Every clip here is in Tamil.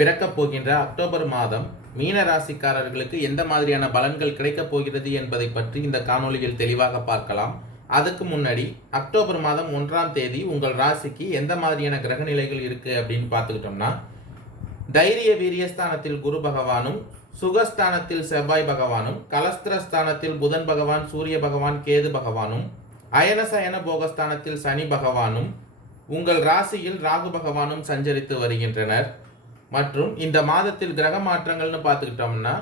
பிறக்கப் போகின்ற அக்டோபர் மாதம் மீன ராசிக்காரர்களுக்கு எந்த மாதிரியான பலன்கள் கிடைக்கப் போகிறது என்பதை பற்றி இந்த காணொளியில் தெளிவாக பார்க்கலாம். அதுக்கு முன்னாடி அக்டோபர் மாதம் ஒன்றாம் தேதி உங்கள் ராசிக்கு எந்த மாதிரியான கிரக நிலைகள் இருக்கு அப்படின்னு பார்த்துக்கிட்டோம்னா தைரிய வீரியஸ்தானத்தில் குரு பகவானும் சுகஸ்தானத்தில் செவ்வாய் பகவானும் கலஸ்திரஸ்தானத்தில் புதன் பகவான் சூரிய பகவான் கேது பகவானும் அயனசயன போகஸ்தானத்தில் சனி பகவானும் உங்கள் ராசியில் ராகு பகவானும் சஞ்சரித்து வருகின்றனர். மற்றும் இந்த மாதத்தில் கிரக மாற்றங்கள்னு பார்த்துக்கிட்டோம்னா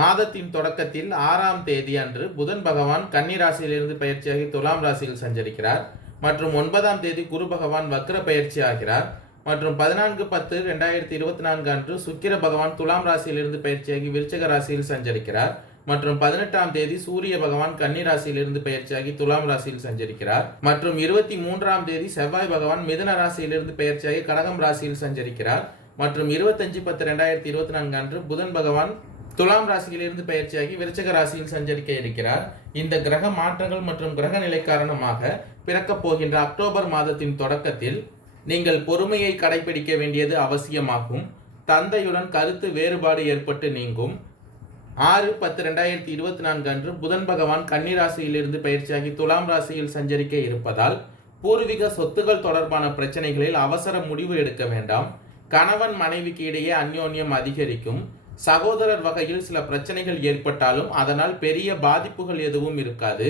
மாதத்தின் தொடக்கத்தில் ஆறாம் தேதி அன்று புதன் பகவான் கன்னி ராசியிலிருந்து பயிற்சியாகி துலாம் ராசியில் சஞ்சரிக்கிறார். மற்றும் ஒன்பதாம் தேதி குரு பகவான் வக்ர பயிற்சி ஆகிறார். மற்றும் பதினான்கு பத்து ரெண்டாயிரத்தி இருபத்தி நான்கு அன்று சுக்கிர பகவான் துலாம் ராசியிலிருந்து பயிற்சியாகி விருச்சக ராசியில் சஞ்சரிக்கிறார். மற்றும் பதினெட்டாம் தேதி சூரிய பகவான் கன்னி ராசியிலிருந்து பயிற்சியாகி துலாம் ராசியில் சஞ்சரிக்கிறார். மற்றும் இருபத்தி மூன்றாம் தேதி செவ்வாய் பகவான் மிதன ராசியிலிருந்து பயிற்சியாகி கடகம் ராசியில் சஞ்சரிக்கிறார். மற்றும் இருபத்தஞ்சு பத்து ரெண்டாயிரத்தி இருபத்தி நான்கு அன்று புதன் பகவான் துலாம் ராசியிலிருந்து பயிற்சியாகி விருச்சக ராசியில் சஞ்சரிக்க இருக்கிறார். இந்த கிரக மாற்றங்கள் மற்றும் கிரக நிலை காரணமாக பிறக்கப் போகின்ற அக்டோபர் மாதத்தின் தொடக்கத்தில் நீங்கள் பொறுமையை கடைபிடிக்க வேண்டியது அவசியமாகும். தந்தையுடன் கருத்து வேறுபாடு ஏற்பட்டு நீங்கும். ஆறு பத்து ரெண்டாயிரத்தி இருபத்தி நான்கு அன்று புதன் பகவான் கன்னி ராசியிலிருந்து பயிற்சியாகி துலாம் ராசியில் சஞ்சரிக்க இருப்பதால் பூர்வீக சொத்துகள் தொடர்பான பிரச்சனைகளில் அவசர முடிவு எடுக்க வேண்டாம். கணவன் மனைவிக்கு இடையே அந்யோன்யம் அதிகரிக்கும். சகோதரர் வகையில் சில பிரச்சனைகள் ஏற்பட்டாலும் அதனால் பெரிய பாதிப்புகள் எதுவும் இருக்காது.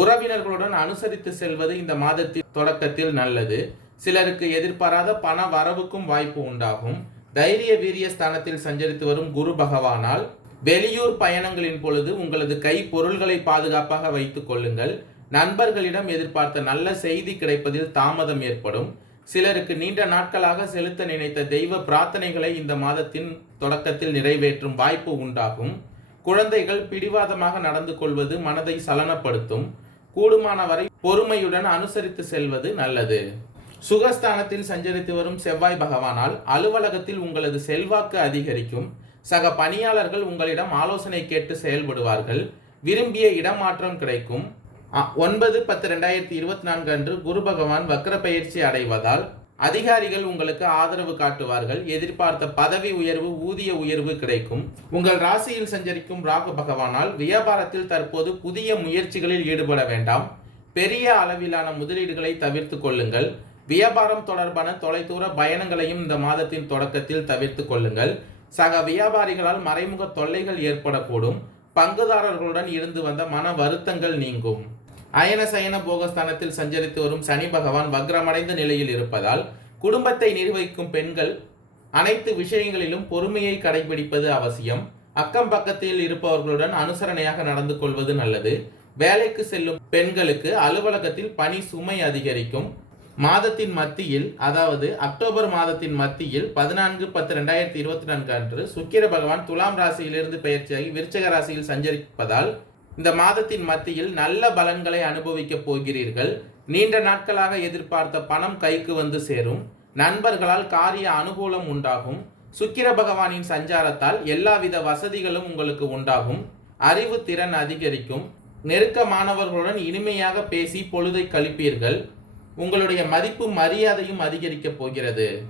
உறவினர்களுடன் அனுசரித்து செல்வது இந்த மாதத்தின் தொடக்கத்தில் நல்லது. சிலருக்கு எதிர்பாராத பண வரவுக்கும் வாய்ப்பு உண்டாகும். தைரிய வீரிய ஸ்தானத்தில் சஞ்சரித்து வரும் குரு பகவானால் வெளியூர் பயணங்களின் பொழுது உங்களது கை பொருள்களை பாதுகாப்பாக வைத்துக் கொள்ளுங்கள். நண்பர்களிடம் எதிர்பார்த்த நல்ல செய்தி கிடைப்பதில் தாமதம் ஏற்படும். சிலருக்கு நீண்ட நாட்களாக செலுத்த நினைத்த தெய்வ பிரார்த்தனைகளை இந்த மாதத்தின் தொடக்கத்தில் நிறைவேற்றும் வாய்ப்பு உண்டாகும். குழந்தைகள் பிடிவாதமாக நடந்து கொள்வது மனதை சலனப்படுத்தும். கூடுமானவரை பொறுமையுடன் அனுசரித்து செல்வது நல்லது. சுகஸ்தானத்தில் சஞ்சரித்து வரும் செவ்வாய் பகவானால் அலுவலகத்தில் உங்களது செல்வாக்கு அதிகரிக்கும். சக பணியாளர்கள் உங்களிடம் ஆலோசனை கேட்டு செயல்படுவார்கள். விரும்பிய இடமாற்றம் கிடைக்கும். ஒன்பது பத்து ரெண்டாயிரத்தி இருபத்தி நான்கு அன்று குரு பகவான் வக்ர பயிற்சி அடைவதால் அதிகாரிகள் உங்களுக்கு ஆதரவு காட்டுவார்கள். எதிர்பார்த்த பதவி உயர்வு ஊதிய உயர்வு கிடைக்கும். உங்கள் ராசியில் சஞ்சரிக்கும் ராகு பகவானால் வியாபாரத்தில் தற்போது புதிய முயற்சிகளில் ஈடுபட வேண்டாம். பெரிய அளவிலான முதலீடுகளை தவிர்த்து கொள்ளுங்கள். வியாபாரம் தொடர்பான தொலைதூர பயணங்களையும் இந்த மாதத்தின் தொடக்கத்தில் தவிர்த்து கொள்ளுங்கள். சக வியாபாரிகளால் மறைமுக தொல்லைகள் ஏற்படக்கூடும். பங்குதாரர்களுடன் இருந்து வந்த மன வருத்தங்கள் நீங்கும். அயன சயன போகஸ்தானத்தில் சஞ்சரித்து வரும் சனி பகவான் வக்ரமடைந்த நிலையில் இருப்பதால் குடும்பத்தை நிர்வகிக்கும் பெண்கள் அனைத்து விஷயங்களிலும் பொறுமையை கடைபிடிப்பது அவசியம். அக்கம் பக்கத்தில் இருப்பவர்களுடன் அனுசரணையாக நடந்து கொள்வது நல்லது. வேலைக்கு செல்லும் பெண்களுக்கு அலுவலகத்தில் பணி சுமை அதிகரிக்கும். மாதத்தின் மத்தியில் அதாவது அக்டோபர் மாதத்தின் மத்தியில் பதினான்கு பத்து ரெண்டாயிரத்தி இருபத்தி நான்கு அன்று சுக்கிர பகவான் துலாம் ராசியிலிருந்து பயிற்சியாகி விருச்சக ராசியில் சஞ்சரிப்பதால் இந்த மாதத்தின் மத்தியில் நல்ல பலன்களை அனுபவிக்கப் போகிறீர்கள். நீண்ட நாட்களாக எதிர்பார்த்த பணம் கைக்கு வந்து சேரும். நண்பர்களால் காரிய அனுகூலம் உண்டாகும். சுக்கிர பகவானின் சஞ்சாரத்தால் எல்லாவித வசதிகளும் உங்களுக்கு உண்டாகும். அறிவு திறன் அதிகரிக்கும். நெருக்கமானவர்களுடன் இனிமையாக பேசி பொழுதை கழிப்பீர்கள். உங்களுடைய மதிப்பு மரியாதையும் அதிகரிக்கப் போகிறது.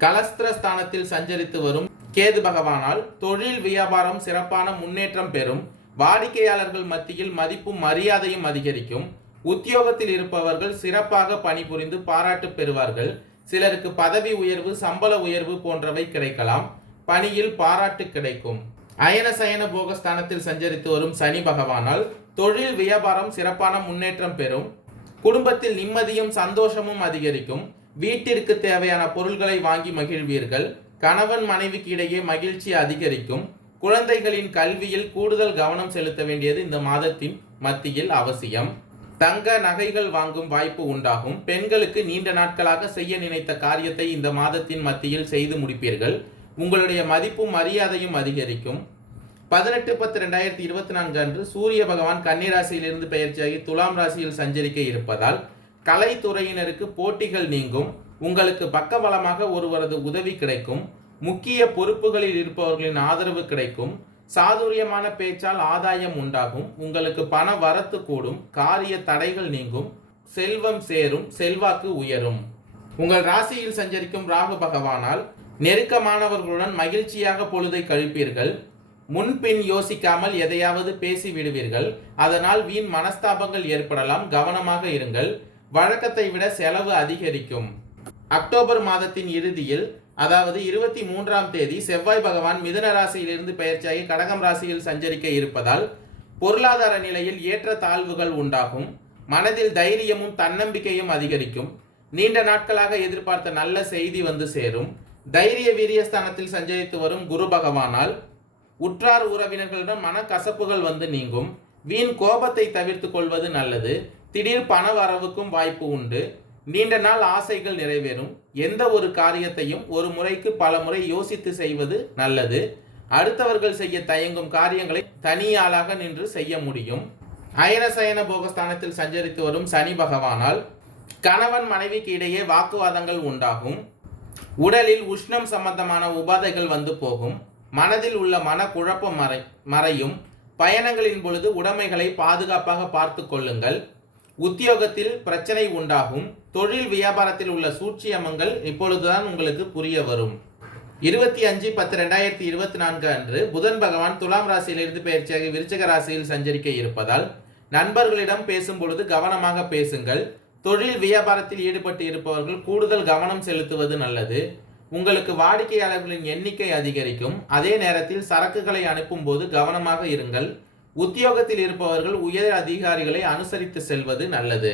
கலஸ்திர ஸ்தானத்தில் சஞ்சரித்து வரும் கேது பகவானால் தொழில் வியாபாரம் சிறப்பான முன்னேற்றம் பெறும். வாடிக்கையாளர்கள் மத்தியில் மதிப்பும் மரியாதையும் அதிகரிக்கும். உத்தியோகத்தில் இருப்பவர்கள் சிறப்பாக பணிபுரிந்து பாராட்டு பெறுவார்கள். சிலருக்கு பதவி உயர்வு சம்பள உயர்வு போன்றவை கிடைக்கலாம். பணியில் பாராட்டு கிடைக்கும். அயன சயன போகஸ்தானத்தில் சஞ்சரித்து வரும் சனி பகவானால் தொழில் வியாபாரம் சிறப்பான முன்னேற்றம் பெறும். குடும்பத்தில் நிம்மதியும் சந்தோஷமும் அதிகரிக்கும். வீட்டிற்கு தேவையான பொருள்களை வாங்கி மகிழ்வீர்கள். கணவன் மனைவிக்கு இடையே மகிழ்ச்சி அதிகரிக்கும். குழந்தைகளின் கல்வியில் கூடுதல் கவனம் செலுத்த வேண்டியது இந்த மாதத்தின் மத்தியில் அவசியம். தங்க நகைகள் வாங்கும் வாய்ப்பு உண்டாகும். பெண்களுக்கு நீண்ட நாட்களாக செய்ய நினைத்த காரியத்தை இந்த மாதத்தின் மத்தியில் செய்து முடிப்பீர்கள். உங்களுடைய மதிப்பும் மரியாதையும் அதிகரிக்கும். பதினெட்டு பத்து ரெண்டாயிரத்தி இருபத்தி நான்கு அன்று சூரிய பகவான் கன்னிராசியிலிருந்து ராசியிலிருந்து பெயர்ச்சியாகி துலாம் ராசியில் சஞ்சரிக்க இருப்பதால் கலைத்துறையினருக்கு போட்டிகள் நீங்கும். உங்களுக்கு பக்கபலமாக ஒருவரது உதவி கிடைக்கும். முக்கிய பொறுப்புகளில் இருப்பவர்களின் ஆதரவு கிடைக்கும். சாதுரியமான பேச்சால் ஆதாயம் உண்டாகும். உங்களுக்கு பண வரத்து கூடும். காரிய தடைகள் நீங்கும். செல்வம் சேரும். செல்வாக்கு உயரும். உங்கள் ராசியில் சஞ்சரிக்கும் ராகு பகவானால் நெருக்கமானவர்களுடன் மகிழ்ச்சியாக பொழுதை கழிப்பீர்கள். முன்பின் யோசிக்காமல் எதையாவது பேசி விடுவீர்கள். அதனால் வீண் மனஸ்தாபங்கள் ஏற்படலாம். கவனமாக இருங்கள். வழக்கத்தை விட செலவு அதிகரிக்கும். அக்டோபர் மாதத்தின் இறுதியில் அதாவது இருபத்தி மூன்றாம் தேதி செவ்வாய் பகவான் மிதுன ராசியிலிருந்து பயிற்சியாகி கடகம் ராசியில் சஞ்சரிக்க இருப்பதால் பொருளாதார நிலையில் ஏற்ற தாழ்வுகள் உண்டாகும். மனதில் தைரியமும் தன்னம்பிக்கையும் அதிகரிக்கும். நீண்ட நாட்களாக எதிர்பார்த்த நல்ல செய்தி வந்து சேரும். தைரிய வீரியஸ்தானத்தில் சஞ்சரித்து வரும் குரு பகவானால் உற்றார் உறவினர்களிடம் மனக்கசப்புகள் வந்து நீங்கும். வீண் கோபத்தை தவிர்த்து கொள்வது நல்லது. திடீர் பண வரவுக்கும் வாய்ப்பு உண்டு. நீண்ட நாள் ஆசைகள் நிறைவேறும். எந்த ஒரு காரியத்தையும் ஒரு முறைக்கு பல முறை யோசித்து செய்வது நல்லது. அடுத்தவர்கள் செய்ய தயங்கும் காரியங்களை தனியாளாக நின்று செய்ய முடியும். அயனசயன போகஸ்தானத்தில் சஞ்சரித்து வரும் சனி பகவானால் கணவன் மனைவிக்கு இடையே வாக்குவாதங்கள் உண்டாகும். உடலில் உஷ்ணம் சம்பந்தமான உபாதைகள் வந்து போகும். மனதில் உள்ள மனக்குழப்பம் மறை மறையும். பயணங்களின் பொழுது உடைமைகளை பாதுகாப்பாக பார்த்து கொள்ளுங்கள். உத்தியோகத்தில் பிரச்சனை உண்டாகும். தொழில் வியாபாரத்தில் உள்ள சூழ்ச்சியமங்கள் இப்பொழுதுதான் உங்களுக்கு புரிய வரும். இருபத்தி அஞ்சு பத்து ரெண்டாயிரத்தி இருபத்தி நான்கு அன்று புதன் பகவான் துலாம் ராசியிலிருந்து பயிற்சியாகி விருச்சக ராசியில் சஞ்சரிக்க இருப்பதால் நண்பர்களிடம் பேசும் பொழுது கவனமாக பேசுங்கள். தொழில் வியாபாரத்தில் ஈடுபட்டு இருப்பவர்கள் கூடுதல் கவனம் செலுத்துவது நல்லது. உங்களுக்கு வாடிக்கையாளர்களின் எண்ணிக்கை அதிகரிக்கும். அதே நேரத்தில் சரக்குகளை அனுப்பும்போது கவனமாக இருங்கள். உத்தியோகத்தில் இருப்பவர்கள் உயர் அதிகாரிகளை அனுசரித்து செல்வது நல்லது.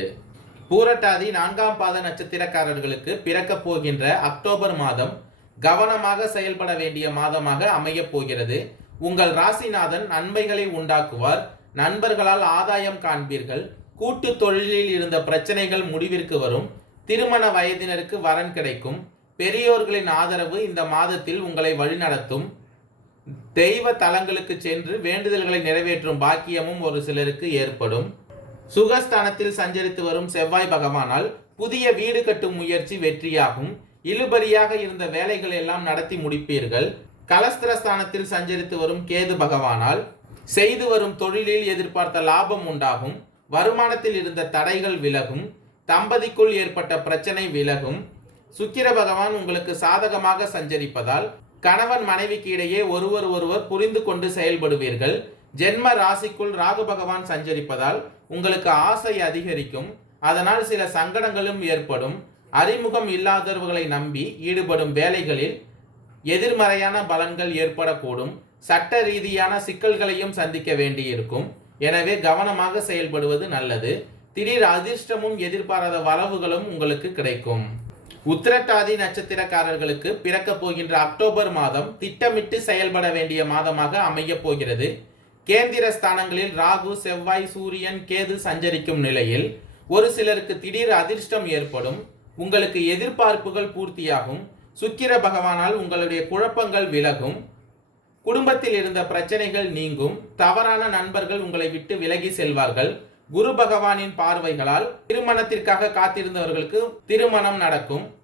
பூரட்டாதி நான்காம் பாத நட்சத்திரக்காரர்களுக்கு பிறக்கப் போகின்ற அக்டோபர் மாதம் கவனமாக செயல்பட வேண்டிய மாதமாக அமையப் போகிறது. உங்கள் ராசிநாதன் நன்மைகளை உண்டாக்குவார். நண்பர்களால் ஆதாயம் காண்பீர்கள். கூட்டு தொழிலில் இருந்த பிரச்சனைகள் முடிவிற்கு வரும். திருமண வயதினருக்கு வரன் கிடைக்கும். பெரியோர்களின் ஆதரவு இந்த மாதத்தில் உங்களை வழிநடத்தும். தெய்வ தலங்களுக்கு சென்று வேண்டுதல்களை நிறைவேற்றும் பாக்கியமும் ஒரு சிலருக்கு ஏற்படும். சுகஸ்தானத்தில் சஞ்சரித்து வரும் செவ்வாய் பகவானால் புதிய வீடு கட்டும் முயற்சி வெற்றியாகும். இழுபறியாக இருந்த வேலைகள் எல்லாம் நடத்தி முடிப்பீர்கள். கலஸ்திரஸ்தானத்தில் சஞ்சரித்து வரும் கேது பகவானால் செய்து வரும் தொழிலில் எதிர்பார்த்த லாபம் உண்டாகும். வருமானத்தில் இருந்த தடைகள் விலகும். தம்பதிக்குள் ஏற்பட்ட பிரச்சனை விலகும். சுக்கிர பகவான் உங்களுக்கு சாதகமாக சஞ்சரிப்பதால் கணவன் மனைவிக்கு இடையே ஒருவர் ஒருவர் புரிந்து கொண்டு செயல்படுவீர்கள். ஜென்ம ராசிக்குள் ராகு பகவான் சஞ்சரிப்பதால் உங்களுக்கு ஆசை அதிகரிக்கும். அதனால் சில சங்கடங்களும் ஏற்படும். அறிமுகம் இல்லாதவர்களை நம்பி ஈடுபடும் வேலைகளில் எதிர்மறையான பலன்கள் ஏற்படக்கூடும். சட்ட ரீதியான சிக்கல்களையும் சந்திக்க வேண்டியிருக்கும். எனவே கவனமாக செயல்படுவது நல்லது. திடீர் அதிர்ஷ்டமும் எதிர்பாராத வரவுகளும் உங்களுக்கு கிடைக்கும். உத்திரட்டாதி நட்சத்திரக்காரர்களுக்கு பிறக்கப் போகின்ற அக்டோபர் மாதம் திட்டமிட்டு செயல்பட வேண்டிய மாதமாக அமையப் போகிறது. கேந்திர ஸ்தானங்களில் ராகு செவ்வாய் சூரியன் கேது சஞ்சரிக்கும் நிலையில் ஒரு சிலருக்கு திடீர் அதிர்ஷ்டம் ஏற்படும். உங்களுக்கு எதிர்பார்ப்புகள் பூர்த்தியாகும். சுக்கிர பகவானால் உங்களுடைய குழப்பங்கள் விலகும். குடும்பத்தில் இருந்த பிரச்சனைகள் நீங்கும். தவறான நண்பர்கள் உங்களை விட்டு விலகி செல்வார்கள். குரு பகவானின் பார்வைகளால் திருமணத்திற்காக காத்திருந்தவர்களுக்கு திருமணம் நடக்கும்.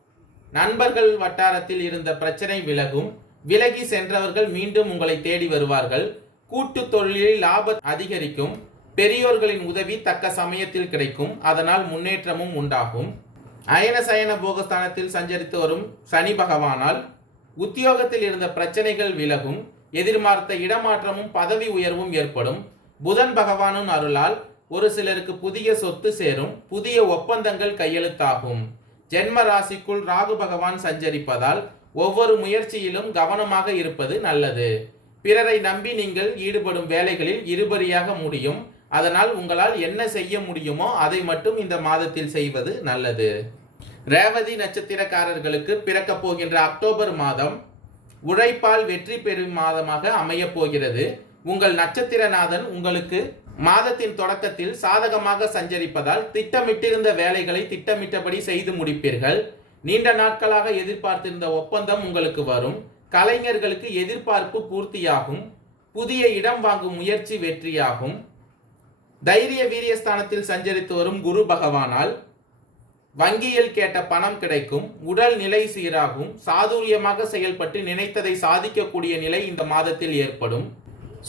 நண்பர்கள் வட்டாரத்தில் இருந்த பிரச்சனை விலகும். விலகி சென்றவர்கள் மீண்டும் உங்களை தேடி வருவார்கள். கூட்டு தொழிலில் லாபம் அதிகரிக்கும். பெரியோர்களின் உதவி தக்க சமயத்தில் கிடைக்கும். அதனால் முன்னேற்றமும் உண்டாகும். அயன சயன போகஸ்தானத்தில் சஞ்சரித்து வரும் சனி பகவானால் உத்தியோகத்தில் இருந்த பிரச்சனைகள் விலகும். எதிர்பார்த்த இடமாற்றமும் பதவி உயர்வும் ஏற்படும். புதன் பகவானும் அருளால் ஒரு சிலருக்கு புதிய சொத்து சேரும் புதிய ஒப்பந்தங்கள் கையெழுத்தாகும். ஜென்ம ராசிக்குள் ராகு பகவான் சஞ்சரிப்பதால் ஒவ்வொரு முயற்சியிலும் கவனமாக இருப்பது நல்லது. பிறரை நம்பி நீங்கள் ஈடுபடும் வேலைகளில் இருபறியாக முடியும். அதனால் உங்களால் என்ன செய்ய முடியுமோ அதை மட்டும் இந்த மாதத்தில் செய்வது நல்லது. ரேவதி நட்சத்திரக்காரர்களுக்கு பிறக்கப் போகின்ற அக்டோபர் மாதம் உழைப்பால் வெற்றி பெறும் மாதமாக அமையப் போகிறது. உங்கள் நட்சத்திரநாதன் உங்களுக்கு மாதத்தின் தொடக்கத்தில் சாதகமாக சஞ்சரிப்பதால் திட்டமிட்டிருந்த வேலைகளை திட்டமிட்டபடி செய்து முடிப்பீர்கள். நீண்ட நாட்களாக எதிர்பார்த்திருந்த ஒப்பந்தம் உங்களுக்கு வரும். கலைஞர்களுக்கு எதிர்பார்ப்பு பூர்த்தியாகும். புதிய இடம் வாங்கும் முயற்சி வெற்றியாகும். தைரிய வீரியஸ்தானத்தில் சஞ்சரித்து வரும் குரு பகவானால் வங்கியில் கேட்ட பணம் கிடைக்கும். உடல் நிலை சீராகும். சாதுரியமாக செயல்பட்டு நினைத்ததை சாதிக்கக்கூடிய நிலை இந்த மாதத்தில் ஏற்படும்.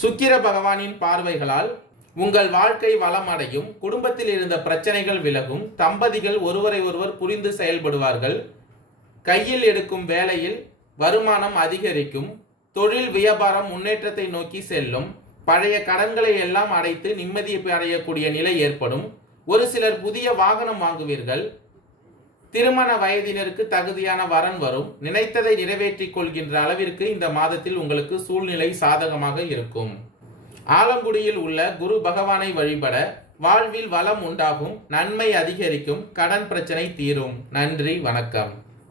சுக்கிர பகவானின் பார்வைகளால் உங்கள் வாழ்க்கை வளமடையும் குடும்பத்தில் இருந்த பிரச்சனைகள் விலகும் தம்பதிகள் ஒருவரை ஒருவர் புரிந்து செயல்படுவார்கள் கையில் எடுக்கும் வேலையில் வருமானம் அதிகரிக்கும் தொழில் வியாபாரம் முன்னேற்றத்தை நோக்கி செல்லும் பழைய கடன்களை எல்லாம் அடைத்து நிம்மதி அடையக்கூடிய நிலை ஏற்படும் ஒரு சிலர் புதிய வாகனம் வாங்குவீர்கள் திருமண வயதினருக்கு தகுதியான வரன் வரும் நினைத்ததை நிறைவேற்றிக் கொள்கின்ற அளவிற்கு இந்த மாதத்தில் உங்களுக்கு சூழ்நிலை சாதகமாக இருக்கும். ஆலங்குடியில் உள்ள குரு பகவானை வழிபட வாழ்வில் வளம் உண்டாகும் நன்மை அதிகரிக்கும் கடன் பிரச்சனை தீரும். நன்றி வணக்கம்.